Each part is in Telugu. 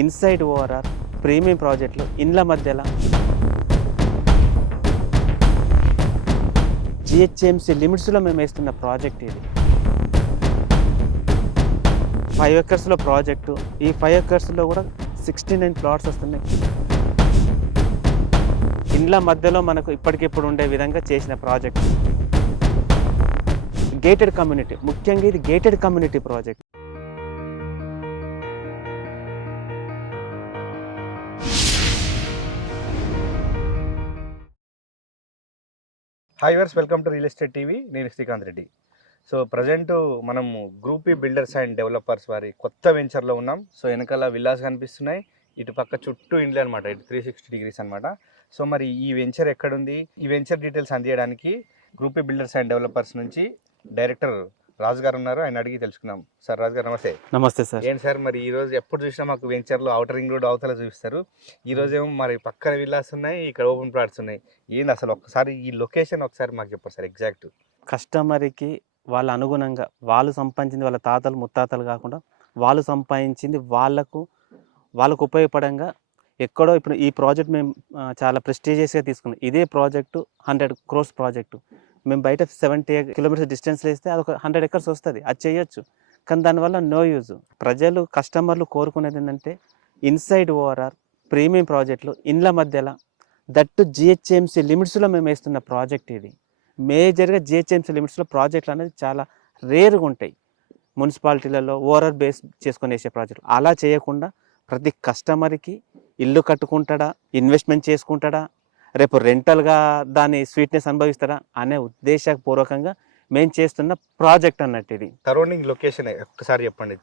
ఇన్సైడ్ ఓఆర్ఆర్ ప్రీమియం ప్రాజెక్టులు ఇండ్ల మధ్యలో జిహెచ్ఎంసీ లిమిట్స్లో మేము వేస్తున్న ప్రాజెక్ట్ ఇది. 5 ఎకర్స్లో ప్రాజెక్టు. ఈ 5 ఎకర్స్లో కూడా 69 ప్లాట్స్ వస్తున్నాయి. ఇండ్ల మధ్యలో మనకు ఇప్పటికిప్పుడు ఉండే విధంగా చేసిన ప్రాజెక్ట్. గేటెడ్ కమ్యూనిటీ, ముఖ్యంగా ఇది gated community project. Hi viewers, welcome to real estate TV. నేను శ్రీకాంత్ రెడ్డి. సో ప్రజెంట్ మనము గ్రూపీ బిల్డర్స్ అండ్ డెవలపర్స్ వారి కొత్త వెంచర్లో ఉన్నాం. సో వెనకాల విల్లాస్ కనిపిస్తున్నాయి, ఇటు పక్క చుట్టూ ఇండ్లు అనమాట, ఇటు 360 డిగ్రీస్ అనమాట. సో మరి ఈ వెంచర్ ఎక్కడుంది, ఈ వెంచర్ డీటెయిల్స్ అందించడానికి గ్రూపీ బిల్డర్స్ అండ్ డెవలపర్స్ నుంచి డైరెక్టర్ రాజు గారు ఉన్నారు. ఆయన అడిగి తెలుసుకుందాం. సార్ రాజు గారు నమస్తే. నమస్తే సార్. ఏంటి సార్ మరి ఈ రోజు ఎప్పుడు చూసినా మాకు వెంచర్లో అవుటర్ రింగ్ రోడ్ అవతల చూపిస్తారు, ఈ రోజు ఏమో మరి పక్కన విల్లాస్ ఉన్నాయి, ఇక్కడ ఓపెన్ ప్లాట్స్ ఉన్నాయి. ఏంది అసలు ఒక్కసారి ఈ లొకేషన్ ఒకసారి మాకు చెప్పారు సార్ ఎగ్జాక్ట్. కస్టమర్కి వాళ్ళ అనుగుణంగా వాళ్ళు సంపాదించింది, వాళ్ళ తాతలు ముత్తాతలు కాకుండా వాళ్ళు సంపాదించింది వాళ్ళకు ఉపయోగపడంగా ఎక్కడో ఇప్పుడు ఈ ప్రాజెక్ట్ మేము చాలా ప్రెస్టీజియస్గా తీసుకున్నాం. ఇదే ప్రాజెక్టు 100 crores ప్రాజెక్టు. మేము బయట 70 kilometers డిస్టెన్స్లో వేస్తే అది ఒక 100 acres వస్తుంది, అది చేయొచ్చు. కానీ దానివల్ల నో యూజ్. ప్రజలు కస్టమర్లు కోరుకునేది ఏంటంటే ఇన్సైడ్ ఓఆర్ఆర్ ప్రీమియం ప్రాజెక్టులు ఇండ్ల మధ్యలో, దట్టు జిహెచ్ఎంసీ లిమిట్స్లో మేము వేస్తున్న ప్రాజెక్ట్ ఇది. మేజర్గా జిహెచ్ఎంసీ లిమిట్స్లో ప్రాజెక్టులు అనేది చాలా రేరుగా ఉంటాయి. మున్సిపాలిటీలలో ఓఆర్ఆర్ బేస్ చేసుకొని వేసే ప్రాజెక్టులు అలా చేయకుండా ప్రతి కస్టమర్కి ఇల్లు కట్టుకుంటాడా, ఇన్వెస్ట్మెంట్ చేసుకుంటాడా, రేపు రెంటల్గా దాని స్వీట్నెస్ అనుభవిస్తాడా అనే ఉద్దేశపూర్వకంగా మేము చేస్తున్న ప్రాజెక్ట్ అన్నట్టు ఇది. సరౌండింగ్ లొకేషన్ ఒక్కసారి చెప్పండి,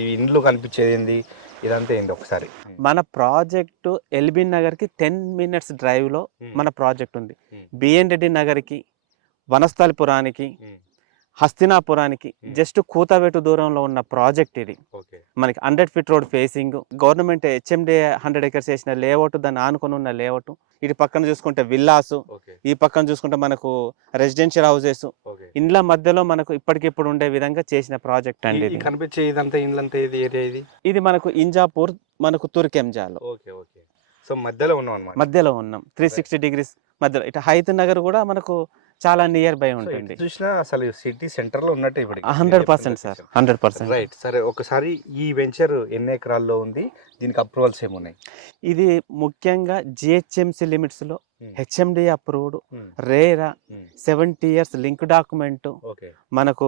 ఈ ఇండ్లు కనిపించేది ఏంది, ఇదంతా ఏంది ఒకసారి. మన ప్రాజెక్టు ఎల్బీ నగర్కి 10 minutes డ్రైవ్లో మన ప్రాజెక్ట్ ఉంది. బిఎన్ రెడ్డి నగర్కి, వనస్థలిపురానికి, హస్తినాపురానికి జస్ట్ కూతవేటు దూరంలో ఉన్న ప్రాజెక్ట్ ఇది. మనకి 100 feet road facing, government HMD 100 acres వేసిన లేఅవుట్, దాన్ని ఆనుకొని ఉన్న లేఅవుట్. ఇటు పక్కన చూసుకుంటే విల్లాస్, ఈ పక్కన చూసుకుంటే మనకు రెసిడెన్షియల్ హౌసెస్. ఇండ్ల మధ్యలో మనకు ఇప్పటికిప్పుడు ఉండే విధంగా చేసిన ప్రాజెక్ట్ అండి ఇది. కనిపించే ఇదంతా ఇండ్లంతా ఇది ఏరియా ఇది. ఇది మనకు ఇంజాపూర్, మనకు తుర్కెంజాలో. సో మధ్యలో ఉన్నాం అన్నమాట. మధ్యలో ఉన్నాం, 360 degrees మధ్యలో. ఇటు హైత్ నగర్ కూడా మనకు చాలా నియర్ బై ఉంటుంది. చూసినా అసలు సిటీ సెంటర్ లో ఉన్నట్టు ఇప్పుడు 100% సార్, 100%. రైట్. సరే, ఒకసారి ఈ వెంచర్ ఎన్ని ఎకరాల్లో ఉంది, దీనికి అప్రూవల్స్ ఏమున్నాయి? ఇది ముఖ్యంగా జిహెచ్ఎంసీ లిమిట్స్ లో HMD approved, RERA 70 years link document మనకు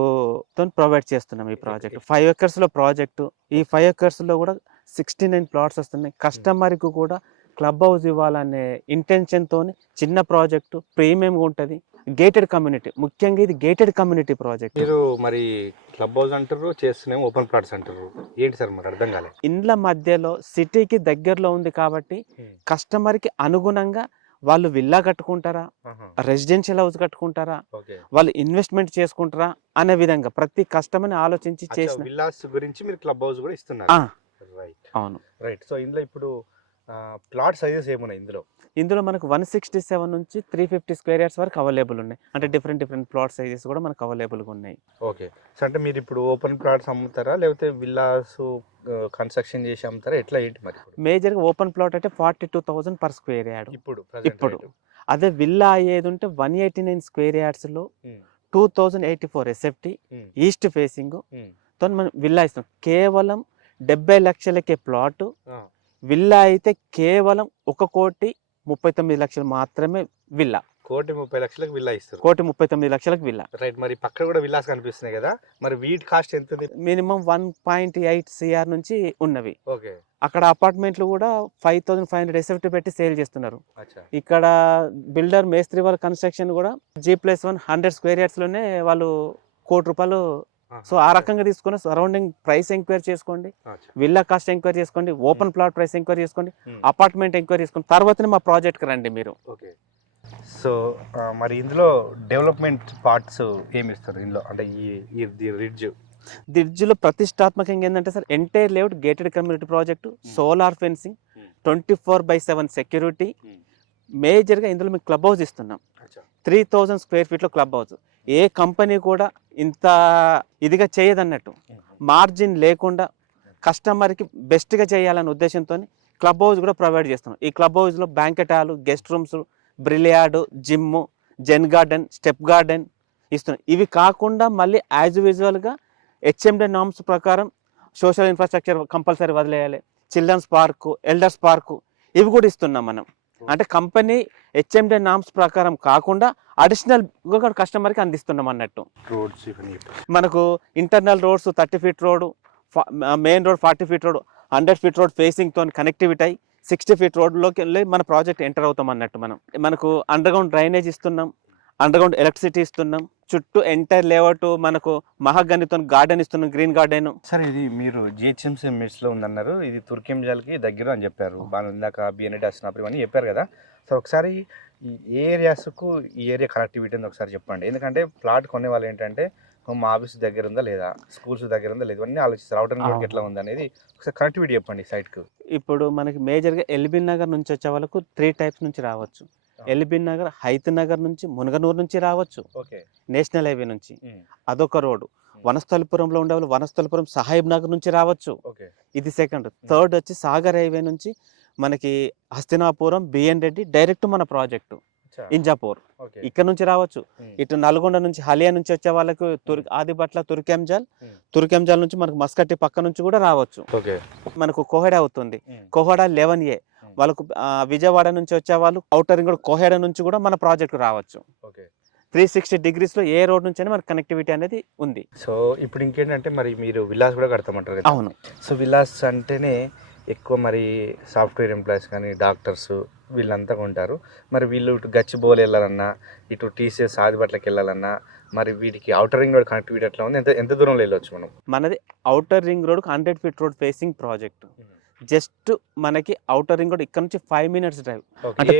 ప్రొవైడ్ చేస్తున్నాం ఈ ప్రాజెక్ట్. 5 acres లో ప్రాజెక్టు. ఈ 5 acres లో కూడా 69 plots వస్తున్నాయి. కస్టమర్ కు కూడా క్లబ్ హౌస్ ఇవ్వాలనే ఇంటెన్షన్ తోని చిన్న ప్రాజెక్టు, ప్రీమియంగా ఉంటుంది. గేటెడ్ కమ్యూనిటీ, ముఖ్యంగా ఇది గేటెడ్ కమ్యూనిటీ ప్రాజెక్ట్. మీరు మరి క్లబ్ హౌస్ అంటారు, చేస్తున్నాం ఓపెన్ ప్లాట్స్ అంటారు, ఏంటి సార్ మరి అర్థం కాలేదు. ఇండ్ల మధ్యలో సిటీకి దగ్గరలో ఉంది కాబట్టి కస్టమర్కి అనుగుణంగా వాళ్ళు విల్లా కట్టుకుంటారా, రెసిడెన్షియల్ హౌస్ కట్టుకుంటారా, వాళ్ళు ఇన్వెస్ట్మెంట్ చేసుకుంటారా అనే విధంగా ప్రతి కస్టమర్ని ఆలోచించి చేసిన విల్లాస్ గురించి మీరు క్లబ్ హౌస్ కూడా ఇస్తున్నారు. రైట్. అవును. రైట్. సో ఇందులో ఇప్పుడు ప్లాట్ సైజెస్ ఏమున్నాయి ఇందులో మనకు 167 నుంచి 350 square yards వరకు అవైలబుల్ ఉన్నాయి. అంటే డిఫరెంట్ ప్లాట్ సైజెస్ కూడా మనకు అవైలబుల్గా ఉన్నాయి. ఓకే. సో అంటే మీరు ఇప్పుడు ఓపెన్ ప్లాట్స్ అమ్ముతారా, లేకపోతే విల్లాస్ కన్స్ట్రక్షన్ చేసి అమ్ముతారా, ఎట్లా ఏంటి మరి? మేజర్గా ఓపెన్ ప్లాట్ అంటే 42,000 per square yard ఇప్పుడు. అదే విల్లా అయ్యేది ఉంటే 189 square yards లో 2084 SFT ఈస్ట్ ఫేసింగ్ తో మనం విల్లా ఇస్తాం. కేవలం 70 లక్షలకే ప్లాట్. విల్లా అయితే కేవలం 1,39,00,000 మాత్రమే విల్లా. 1,30,00,000 విల్లా ఇస్తారు. 1,39,00,000 విల్లా. రైట్. మరి పక్కన కూడా విల్లాస్ కనిపిస్తున్నాయి కదా, మరి వీటి కాస్ట్ ఎంత ఉంది? మినిమం 1.8 CR నుంచి ఉన్నవి. ఓకే. అక్కడ అపార్ట్మెంట్లు కూడా 5,500 SFT పెట్టి సేల్ చేస్తున్నారు. ఇక్కడ బిల్డర్ మేస్త్రి వాళ్ళ కన్స్ట్రక్షన్ కూడా G+1 100 square yards లోనే వాళ్ళు ₹1,00,00,000. సో ఆ రకంగా తీసుకుని సరౌండింగ్ ప్రైస్ ఎంక్వైరీ చేసుకోండి, విల్లా కాస్ట్ ఎంక్వైరీ చేసుకోండి, ఓపెన్ ప్లాట్ ప్రైస్ ఎంక్వైరీ చేసుకోండి, అపార్ట్మెంట్ ఎంక్వైరీ చేసుకోండి, తర్వాతనే మా ప్రాజెక్ట్కి రండి మీరు. ఓకే. సో మరి ఇందులో డెవలప్మెంట్ పార్ట్స్ ఏమి ఇస్తారు ఇందులో, అంటే ఈ రిడ్జ్లో ప్రతిష్టాత్మకంగా ఏంటంటే sir, entire layout gated community project, solar fencing, 24/7 security. మేజర్గా ఇందులో మేము క్లబ్ హౌస్ ఇస్తున్నాం. 3,000 square feet లో క్లబ్ హౌస్. ఏ కంపెనీ కూడా ఇంత ఇదిగా చేయదన్నట్టు, మార్జిన్ లేకుండా కస్టమర్కి బెస్ట్గా చేయాలనే ఉద్దేశంతో క్లబ్ హౌస్ కూడా ప్రొవైడ్ చేస్తున్నాం. ఈ క్లబ్ హౌస్లో banquet hall, guest rooms, billiard, gym, zen garden, step garden ఇస్తున్నాం. ఇవి కాకుండా మళ్ళీ యాజ్ యూజువల్గా హెచ్ఎండి నామ్స్ ప్రకారం సోషల్ ఇన్ఫ్రాస్ట్రక్చర్ కంపల్సరీ వదిలేయాలి, చిల్డ్రన్స్ పార్కు, ఎల్డర్స్ పార్కు ఇవి కూడా ఇస్తున్నాం మనం. అంటే కంపెనీ హెచ్ఎండి నామ్స్ ప్రకారం కాకుండా అడిషనల్గా కస్టమర్కి అందిస్తున్నాం అన్నట్టు. రోడ్స్ మనకు internal roads 30 feet road, main road 40 feet road, 100 feet road ఫేసింగ్తో కనెక్టివిటీ అయ్యి 60 ఫీట్ రోడ్లోకి వెళ్ళి మన ప్రాజెక్ట్ ఎంటర్ అవుతాం అన్నట్టు. మనకు అండర్గ్రౌండ్ డ్రైనేజ్ ఇస్తున్నాం, అండర్గ్రౌండ్ ఎలక్ట్రిసిటీ ఇస్తున్నాం, చుట్టూ ఎంటైర్ లేఅవుట్ మనకు మహాగనితో గార్డెన్ ఇస్తున్నాం, గ్రీన్ గార్డెన్. సార్ ఇది మీరు జిహెచ్ఎంసీ మిడ్స్లో ఉందన్నారు, ఇది తుర్కెంజాల్కి దగ్గర అని చెప్పారు. బాగా ఇందాక బిఎన్ఎడ్ అసినప్పుడు ఇవన్నీ చెప్పారు కదా. సో ఒకసారి ఈ ఏరియాస్కు ఈ ఏరియా కనెక్టివిటీ అని ఒకసారి చెప్పండి. ఎందుకంటే ప్లాట్ కొనే వాళ్ళు ఏంటంటే మా ఆఫీస్ దగ్గర ఉందా లేదా, స్కూల్స్ దగ్గర ఉందా లేదా, ఇవన్నీ ఆలోచిస్తారు. అవుటర్ రోడ్కి ఎట్లా ఉంది అనేది ఒకసారి కనెక్టివిటీ చెప్పండి సైట్కు. ఇప్పుడు మనకి మేజర్గా ఎల్బీ నగర్ నుంచి వచ్చే వాళ్ళకు 3 టైప్స్ నుంచి రావచ్చు. ఎల్బీ నగర్, హైత్ నగర్ నుంచి, మునగనూరు నుంచి రావచ్చు, ఓకే, నేషనల్ హైవే నుంచి అదొక రోడ్డు. వనస్థలిపురంలో ఉండే వాళ్ళు వనస్థలిపురం సాహెబ్ నగర్ నుంచి రావచ్చు, ఓకే, ఇది సెకండ్. థర్డ్ వచ్చి సాగర్ హైవే నుంచి మనకి హస్తినాపురం, బిఎన్ రెడ్డి డైరెక్ట్ మన ప్రాజెక్టు ఇంజాపూర్ ఇక్కడ నుంచి రావచ్చు. ఇటు నల్గొండ నుంచి, హలియా నుంచి వచ్చే వాళ్ళకు ఆదిబట్ల, తుర్కెంజాల్ నుంచి మనకు మస్కట్టి పక్క నుంచి కూడా రావచ్చు. మనకు కోహెడ అవుతుంది, కోహెడ 11A. వాళ్ళకు విజయవాడ నుంచి వచ్చే వాళ్ళు ఔటర్ రింగ్ రోడ్ కోహెడ నుంచి కూడా మన ప్రాజెక్ట్ రావచ్చు. 360 డిగ్రీస్లో ఏ రోడ్ నుంచి అయినా మనకు కనెక్టివిటీ అనేది ఉంది. సో ఇప్పుడు ఇంకేంటంటే మరి మీరు విల్లాస్ కూడా కడతామంటారు కదా. అవును. సో విల్లాస్ అంటేనే ఎక్కువ మరి సాఫ్ట్వేర్ ఎంప్లాయీస్ కానీ డాక్టర్స్ వీళ్ళంతా ఉంటారు. మరి వీళ్ళు ఇటు గచ్చిబౌలి వెళ్ళాలన్నా, ఇటు టీసీఎస్ ఆదిబట్లకి వెళ్ళాలన్నా, మరి వీటికి అవుటర్ రింగ్ రోడ్ కనెక్టివిటీ ఎట్లా ఉంది, ఎంత దూరంలో వెళ్ళొచ్చు మనం? మనది outer ring road 100 feet road facing project. Just మనకి అవుటర్ రింగ్ రోడ్ ఇక్కడ నుంచి 5 మినిట్స్ డ్రైవ్. అంటే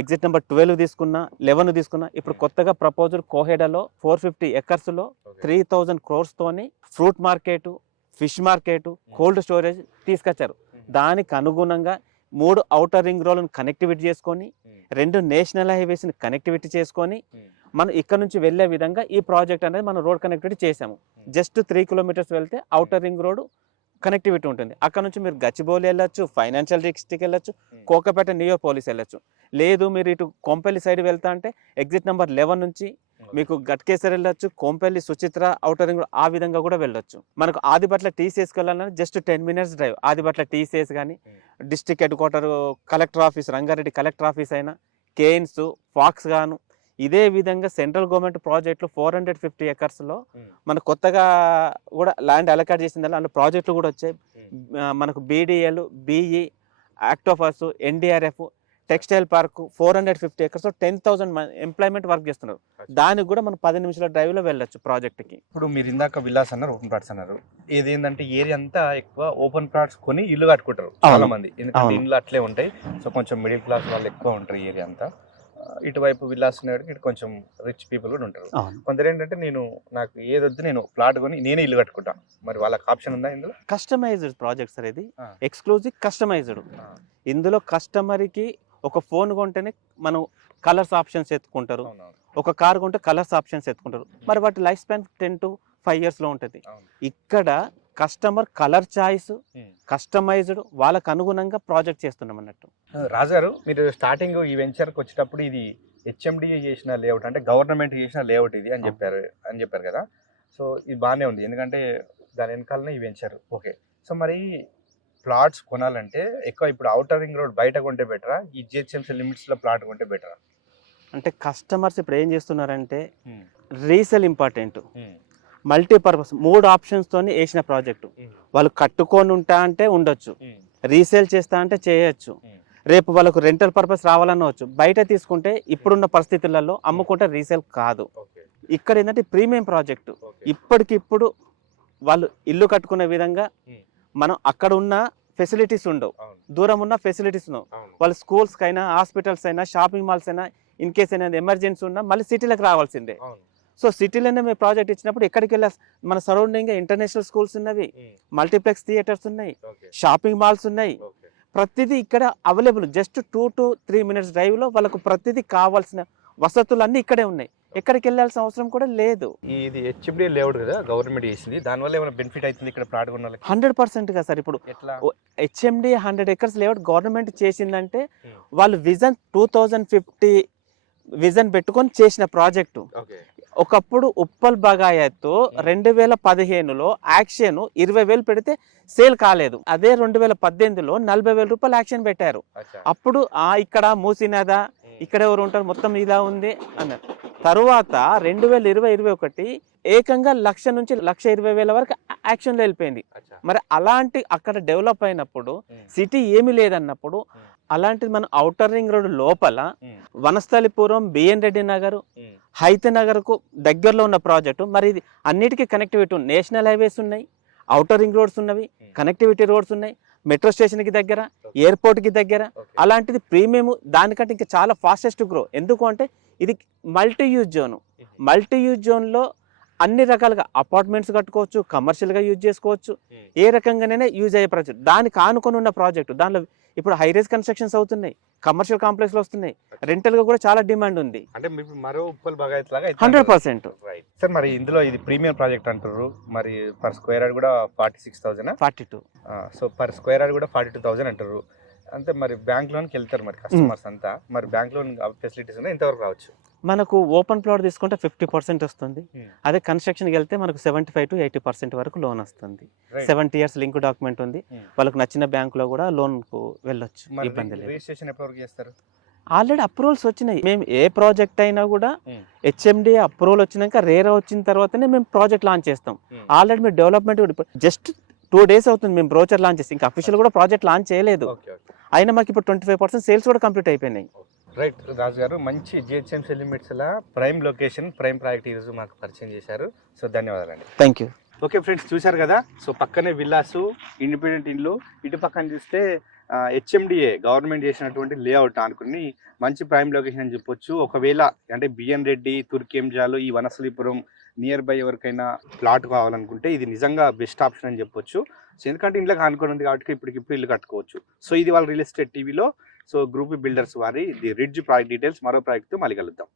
ఎగ్జిట్ నెంబర్ 12 తీసుకున్నా, 11 తీసుకున్నా. ఇప్పుడు కొత్తగా ప్రపోజల్ కోహెడలో 450 ఎకర్స్లో 3000 crores తోని fruit market, fish market, cold storage తీసుకొచ్చారు. దానికి అనుగుణంగా 3 అవుటర్ రింగ్ రోడ్లను కనెక్టివిటీ చేసుకొని, 2 నేషనల్ హైవేస్ని కనెక్టివిటీ చేసుకొని మనం ఇక్కడ నుంచి వెళ్ళే విధంగా ఈ ప్రాజెక్ట్ అనేది మనం రోడ్ కనెక్టివిటీ చేసాము. జస్ట్ 3 కిలోమీటర్స్ వెళ్తే అవుటర్ రింగ్ రోడ్ కనెక్టివిటీ ఉంటుంది. అక్కడ నుంచి మీరు గచ్చిబౌలి వెళ్ళొచ్చు, ఫైనాన్షియల్ డిస్ట్రిక్ట్ వెళ్ళొచ్చు, కోకపేట నియోపోలిస్ వెళ్ళొచ్చు. లేదు మీరు ఇటు కొంపల్లి సైడ్ వెళ్తా అంటే ఎగ్జిట్ నెంబర్ 11 నుంచి మీకు గట్కేసర్ వెళ్ళొచ్చు, కొంపల్లి, సుచిత్ర, అవుటర్ రింగ్ ఆ విధంగా కూడా వెళ్ళొచ్చు. మనకు ఆదిబట్ల టీసీఎస్కి వెళ్ళాలని just 10 minutes drive. Adibatla TCS కానీ, district headquarter collector office, Rangareddy collector office అయినా, కేయిన్స్, ఫాక్స్ గాను. ఇదే విధంగా సెంట్రల్ గవర్నమెంట్ ప్రాజెక్టులు 450 ఎకర్స్లో మనకు కొత్తగా కూడా ల్యాండ్ అలొకేట్ చేసింది. అందులో ప్రాజెక్టులు కూడా వచ్చాయి. మనకు బీడీఎల్, బీఈ, యాక్టోఫర్స్, ఎన్డీఆర్ఎఫ్, టెక్స్టైల్ పార్క్ 450 ఎకర్స్లో 10,000 ఎంప్లాయ్మెంట్ వర్క్ చేస్తున్నారు. దానికి కూడా మనం 10 నిమిషాల డ్రైవ్లో వెళ్ళొచ్చు ప్రాజెక్ట్కి. ఇప్పుడు మీరు ఇందాక విల్లాస్ అన్నారు, ఓపెన్ ప్లాట్స్ అన్నారు. ఏదేంటంటే ఏరియా అంతా ఎక్కువ ఓపెన్ ప్లాట్స్ కొని ఇల్లు కట్టుకుంటారు చాలా మంది. ఎందుకంటే ఇల్లు అట్లే ఉంటాయి. సో కొంచెం మిడిల్ క్లాస్ వాళ్ళు ఎక్కువ ఉంటారు ఈ ఏరియా అంతా. ఇటువైపు విల్లాస్ ఉన్నాడు, ఇటు కొంచెం రిచ్ పీపుల్ కూడా ఉంటారు. కొందరు ఏంటంటే నాకు ఏదొద్దు, నేను ప్లాట్ కొని నేనే ఇల్లు కట్టుకుంటాను. మరి వాళ్ళకి ఆప్షన్ ఉందా ఇందులో? కస్టమైజ్డ్ ప్రాజెక్ట్ సార్ ఇది, ఎక్స్క్లూజివ్ కస్టమైజ్డ్. ఇందులో కస్టమర్కి ఒక ఫోన్ కొంటేనే మనం కలర్స్ ఆప్షన్స్ ఎత్తుకుంటారు, ఒక కార్ కొంటే కలర్స్ ఆప్షన్స్ ఎత్తుకుంటారు. మరి వాటి లైఫ్ స్పాన్ 10 to 5 yearsలో ఉంటుంది. ఇక్కడ కస్టమర్ కలర్ చాయిస్ కస్టమైజ్డ్ వాళ్ళకు అనుగుణంగా ప్రాజెక్ట్ చేస్తున్నాం అన్నట్టు. రాజారు, మీరు స్టార్టింగ్ ఈ వెంచర్కి వచ్చేటప్పుడు ఇది హెచ్ఎండిఏ చేసిన లేఅవుట్, అంటే గవర్నమెంట్ చేసిన లేఅవుట్ ఇది అని చెప్పారు కదా. సో ఇది బాగానే ఉంది, ఎందుకంటే దాని వెనకాలనే ఈ వెంచర్. ఓకే, సో మరి ప్లాట్స్ కొనాలంటే ఎక్కువ ఇప్పుడు అవుటర్ రింగ్ రోడ్ బయట కొంటే బెటరా, ఈ జిహెచ్ఎంసీ లిమిట్స్లో ప్లాట్ కొంటే బెటరా? అంటే కస్టమర్స్ ఇప్పుడు ఏం చేస్తున్నారంటే రీసేల్ ఇంపార్టెంట్, మల్టీపర్పస్ 3 ఆప్షన్స్తో వేసిన ప్రాజెక్టు. వాళ్ళు కట్టుకొని ఉంటా అంటే ఉండొచ్చు, రీసేల్ చేస్తా అంటే చేయొచ్చు, రేపు వాళ్ళకు రెంటల్ పర్పస్ రావాలనవచ్చు. బయట తీసుకుంటే ఇప్పుడున్న పరిస్థితులలో అమ్ముకుంటే రీసేల్ కాదు. ఇక్కడ ఏంటంటే ప్రీమియం ప్రాజెక్టు, ఇప్పటికిప్పుడు వాళ్ళు ఇల్లు కట్టుకునే విధంగా మనం అక్కడ ఉన్న ఫెసిలిటీస్ ఉండవు, దూరం ఉన్న ఫెసిలిటీస్ ఉండవు. వాళ్ళు స్కూల్స్కి అయినా, హాస్పిటల్స్ అయినా, షాపింగ్ మాల్స్ అయినా, ఇన్ కేస్ అయినా ఎమర్జెన్సీ ఉన్నా మళ్ళీ సిటీలకు రావాల్సిందే. సో సిటీలోనే మేము ప్రాజెక్ట్ ఇచ్చినప్పుడు ఎక్కడికి వెళ్ళా, మన సరౌండింగ్ ఇంటర్నేషనల్ స్కూల్స్ ఉన్నవి, మల్టీప్లెక్స్ థియేటర్స్ ఉన్నాయి, షాపింగ్ మాల్స్ ఉన్నాయి, ప్రతిదీ ఇక్కడ అవైలబుల్. జస్ట్ 2 to 3 minutes డ్రైవ్లో వాళ్ళకు ప్రతిదీ కావాల్సిన వసతులు అన్నీ ఇక్కడే ఉన్నాయి. ఎక్కడికి వెళ్ళాల్సిన అవసరం కూడా లేదు. ఇది హెచ్ఎండి లేఅవుట్ కదా గవర్నమెంట్ చేసింది, దానివల్ల ఏమైనా బెనిఫిట్ అవుతుంది ఇక్కడ ప్లాట్ కొన్న వాళ్ళకి? 100%గా సార్. ఇప్పుడు ఎట్లా? హెచ్ఎండి 100 acres లేఅవుట్ గవర్నమెంట్ చేసిందంటే వాళ్ళు విజన్ 2050 విజన్ పెట్టుకొని చేసిన ప్రాజెక్టు. ఒకప్పుడు ఉప్పల్ బగాయత్తో 2015లో యాక్షన్ 20,000 పెడితే సేల్ కాలేదు. అదే 2018లో 40,000 రూపాయలు యాక్షన్ పెట్టారు. అప్పుడు ఇక్కడ మూసినదా, ఇక్కడ ఎవరు ఉంటారు, మొత్తం ఇలా ఉంది అన్నారు. తరువాత 2020-21 ఏకంగా 1,00,000 నుంచి 1,20,000 వరకు యాక్షన్లో వెళ్ళిపోయింది. మరి అలాంటి అక్కడ డెవలప్ అయినప్పుడు సిటీ ఏమీ లేదన్నప్పుడు అలాంటిది మనం ఔటర్ రింగ్ రోడ్ లోపల వనస్థలిపురం, బిఎన్ రెడ్డి నగర్, హైత్ నగర్ కు దగ్గరలో ఉన్న ప్రాజెక్టు. మరి ఇది అన్నిటికీ కనెక్టివిటీ ఉంది. నేషనల్ హైవేస్ ఉన్నాయి, ఔటర్ రింగ్ రోడ్స్ ఉన్నవి, కనెక్టివిటీ రోడ్స్ ఉన్నాయి, మెట్రో స్టేషన్ కి దగ్గర, ఎయిర్పోర్ట్ కి దగ్గర. అలాంటిది ప్రీమియం దానికంటే ఇంకా చాలా ఫాస్టెస్ట్ గ్రో. ఎందుకు అంటే ఇది multi use zone. Multi use zone లో అన్ని రకాలుగా అపార్ట్మెంట్స్ కట్టుకోవచ్చు, కమర్షియల్ గా యూజ్ చేసుకోవచ్చు, ఏ రకంగానైనా యూజ్ అయ్యే ప్రాజెక్ట్. దానికి ఆనుకొని ఉన్న ప్రాజెక్టు. దానిలో ఇప్పుడు హైరేజ్ కన్స్ట్రక్షన్స్ అవుతున్నాయి, కమర్షియల్ కాంప్లెక్స్ లో వస్తున్నాయి, రెంటల్ గా కూడా చాలా డిమాండ్ ఉంది. అంటే మరో ఉప్పల్ బగాయత్ లాగా 100%. సార్ మరి ఇందులో ఇది ప్రీమియం ప్రాజెక్ట్ అంటారు, మరి పర్ స్క్వేర్ యార్డ్ కూడా 46,000, 42. సో పర్ స్క్వేర్ యార్డ్ కూడా 42,000 అంటారు. అంటే మరి బ్యాంక్ లోన్కి వెళ్తారు మరి కస్టమర్స్ అంతా, మరి బ్యాంక్ లోన్ ఫెసిలిటీస్ ఉన్నాయి, ఎంతవరకు రావచ్చు? మనకు ఓపెన్ ప్లాట్ తీసుకుంటే 50% వస్తుంది. అదే కన్స్ట్రక్షన్కి వెళ్తే మనకు 75 to 80% వరకు లోన్ వస్తుంది. 70 years లింక్ డాక్యుమెంట్ ఉంది. వాళ్ళకు నచ్చిన బ్యాంకులో కూడా లోన్ కు వెళ్ళొచ్చు, ఇబ్బంది లేదు. రిజిస్ట్రేషన్ ఎప్పటివరకు చేస్తారు? ఆల్రెడీ అప్రూవల్స్ వచ్చినాయి. మేము ఏ ప్రాజెక్ట్ అయినా కూడా హెచ్ఎండి అప్రూవల్ వచ్చినాక రేరా వచ్చిన తర్వాతనే మేము ప్రాజెక్ట్ లాంచ్ చేస్తాం. ఆల్రెడీ మేము డెవలప్మెంట్ జస్ట్ 2 days అవుతుంది మేము బ్రోచర్ లాంచ్ చేసి, ఇంకా అఫీషియల్ కూడా ప్రాజెక్ట్ లాంచ్ చేయలేదు. అయినా మాకు ఇప్పుడు 25% సేల్స్ కూడా కంప్లీట్ అయిపోయినాయి. రైట్ రాజు గారు, మంచి జిహెచ్ఎంసీ లిమిట్స్ లా ప్రైమ్ లొకేషన్, ప్రైమ్ ప్రాజెక్ట్ ఈరోజు మాకు పరిచయం చేశారు. సో ధన్యవాదాలండి. Thank you. ఓకే ఫ్రెండ్స్, చూశారు కదా. సో పక్కనే విల్లాసు, ఇండిపెండెంట్ ఇండ్లు, ఇటు పక్కన చూస్తే హెచ్ఎండిఏ గవర్నమెంట్ చేసినటువంటి లేఅవుట్ అనుకుని మంచి ప్రైమ్ లొకేషన్ అని చెప్పొచ్చు. ఒకవేళ అంటే బిఎన్ రెడ్డి, తుర్కేంజాలు, ఈ వనస్థలిపురం నియర్ బై ఎవరికైనా ప్లాట్ కావాలనుకుంటే ఇది నిజంగా బెస్ట్ ఆప్షన్ అని చెప్పొచ్చు. సో ఎందుకంటే ఇంట్లోకి ఆనుకొని ఉంది కాబట్టి ఇప్పటికిప్పుడు ఇల్లు కట్టుకోవచ్చు. సో ఇది వాళ్ళ రియల్ ఎస్టేట్ టీవీలో. సో గ్రూప్ బిల్డర్స్ వారి ది రిడ్జ్ ప్రాజెక్ట్ డీటెయిల్స్. మరో ప్రాజెక్ట్తో మళ్ళీ కలుద్దాం.